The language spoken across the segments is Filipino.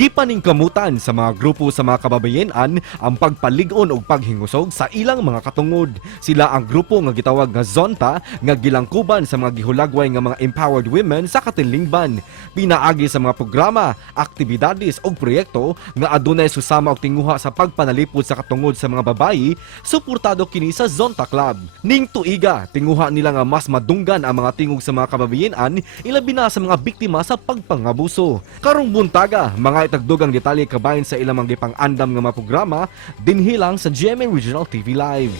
Gipaningkamutan sa mga grupo sa mga kababayen-an ang pagpalig-on og paghingusog sa ilang mga katungod. Sila ang grupo nga gitawag nga Zonta nga gilangkuban sa mga gihulagway nga mga empowered women sa katinlingban. Pinaagi sa mga programa, aktibidades ug proyekto nga adunay susama og tinguha sa pagpanalipod sa katungod sa mga babayi, suportado kini sa Zonta Club. Ning tuiga, tinguha nila nga mas madunggan ang mga tingog sa mga kababayen-an ilabi na sa mga biktima sa pagpangabuso. Karong buntaga, mga itagdugang detalye kabayan sa ilang mga gipang-andam nga mga programa dinhilang sa GMA Regional TV Live.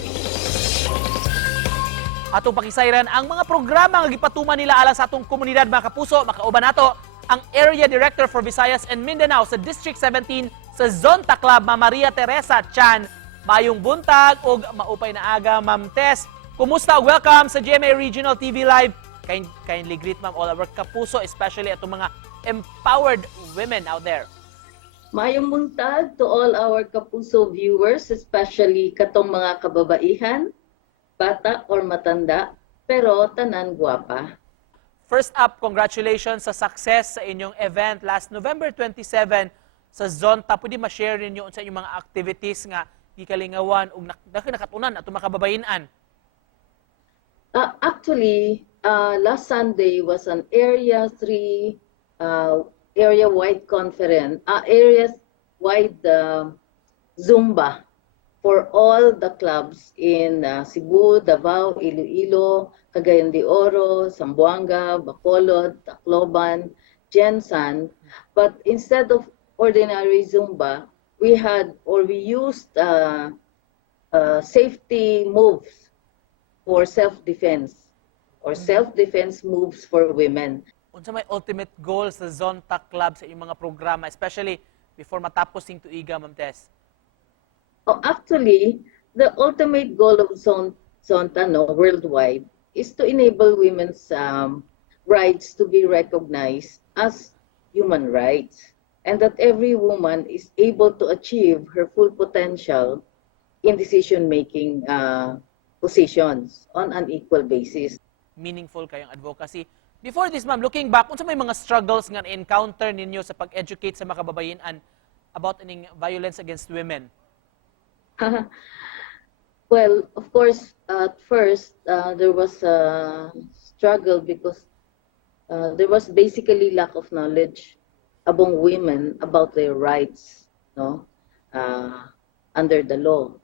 Atong pakisayran ang mga programa nga gipatuman nila alang sa atong komunidad mga kapuso. Makauban nato ang Area Director for Visayas and Mindanao sa District 17 sa Zonta Club, Ma Teresa Chan. Mayong buntag ug maupay na aga, Ma'am Tess. Kumusta ug welcome sa GMA Regional TV Live. Kindly greet ma'am all our kapuso, especially atong mga empowered women out there. Mayong buntag to all our kapuso viewers, especially katong mga kababaihan, bata or matanda, pero tanan guwapa. First up, congratulations sa success sa inyong event last November 27 sa Zonta. Pwede ma-share ninyo sa inyong mga activities nga gikalingawan ug nakatunan atong mga kababayen-an. Actually, last Sunday was an Area 3 area-wide conference, area-wide Zumba for all the clubs in Cebu, Davao, Iloilo, Cagayan de Oro, Zamboanga, Bacolod, Tacloban, Jensan. But instead of ordinary Zumba, we used safety moves for self-defense or self-defense moves for women. Unsa may ultimate goal sa Zonta Club sa inyong mga programa, especially before matapos yung tuiga, Ma'am Tess? Oh, actually, the ultimate goal of Zonta worldwide is to enable women's rights to be recognized as human rights, and that every woman is able to achieve her full potential in decision-making positions on an equal basis. Meaningful kayong advocacy. Before this, ma'am, looking back, unsa may mga struggles nga encounter ninyo sa pag-educate sa mga kababayen-an about ining violence against women? Well, of course, at first, there was a struggle because there was basically lack of knowledge among women about their rights, no, under the law.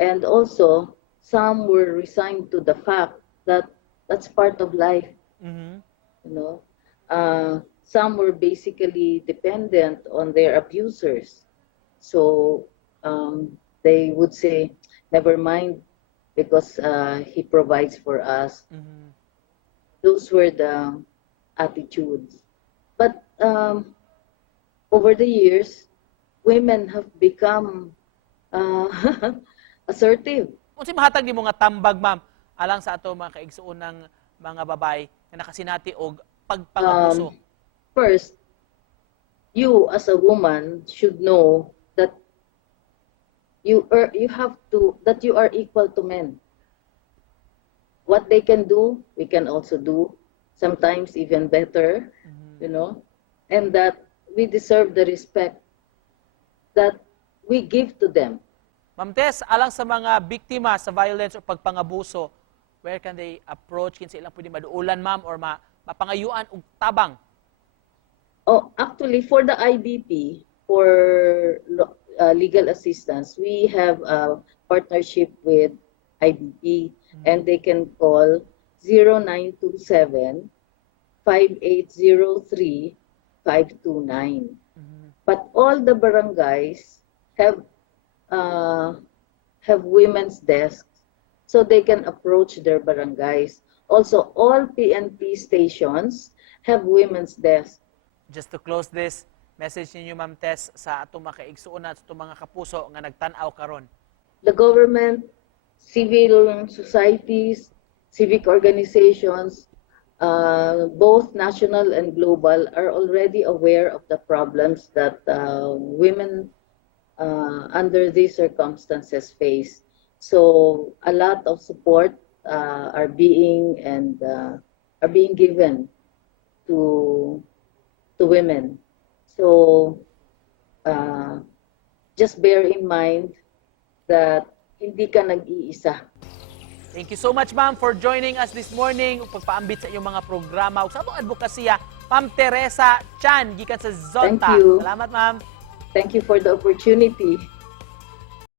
And also, some were resigned to the fact that that's part of life. Mm-hmm. You know, some were basically dependent on their abusers, so they would say, "Never mind, because he provides for us." Mm-hmm. Those were the attitudes. But over the years, women have become assertive. Unsa mahatag nimo nga tambag, ma'am, alang sa ato mga kaigsuon mga babae na nakasinati og pagpangabuso? First, you as a woman should know that you are equal to men. What they can do, we can also do, sometimes even better, you know, and that we deserve the respect that we give to them. Ma'am Tess, alang sa mga biktima sa violence o pagpangabuso, where can they approach? Kinsa ilang pwede maduulan, ma'am, or mapangayuan og tabang? Oh, actually, for the IBP, for legal assistance, we have a partnership with IBP, and they can call 0927 5803 529. But all the barangays have women's desks, so they can approach their barangays. Also, all PNP stations have women's desks. Just to close this, message ninyo, Ma'am Tess, sa atong mga kaigsuon at atong mga kapuso nga nagtan-aw karon. The government, civil societies, civic organizations, both national and global, are already aware of the problems that women under these circumstances face. So a lot of support are being given to women. So just bear in mind that hindi ka nag-iisa. Thank you so much, ma'am, for joining us this morning ug pagpaambit sa inyong mga programa ug sa atong advokasya. Ma'am Teresa Chan gikan sa Zonta. Thank you. Salamat, ma'am. Thank you for the opportunity.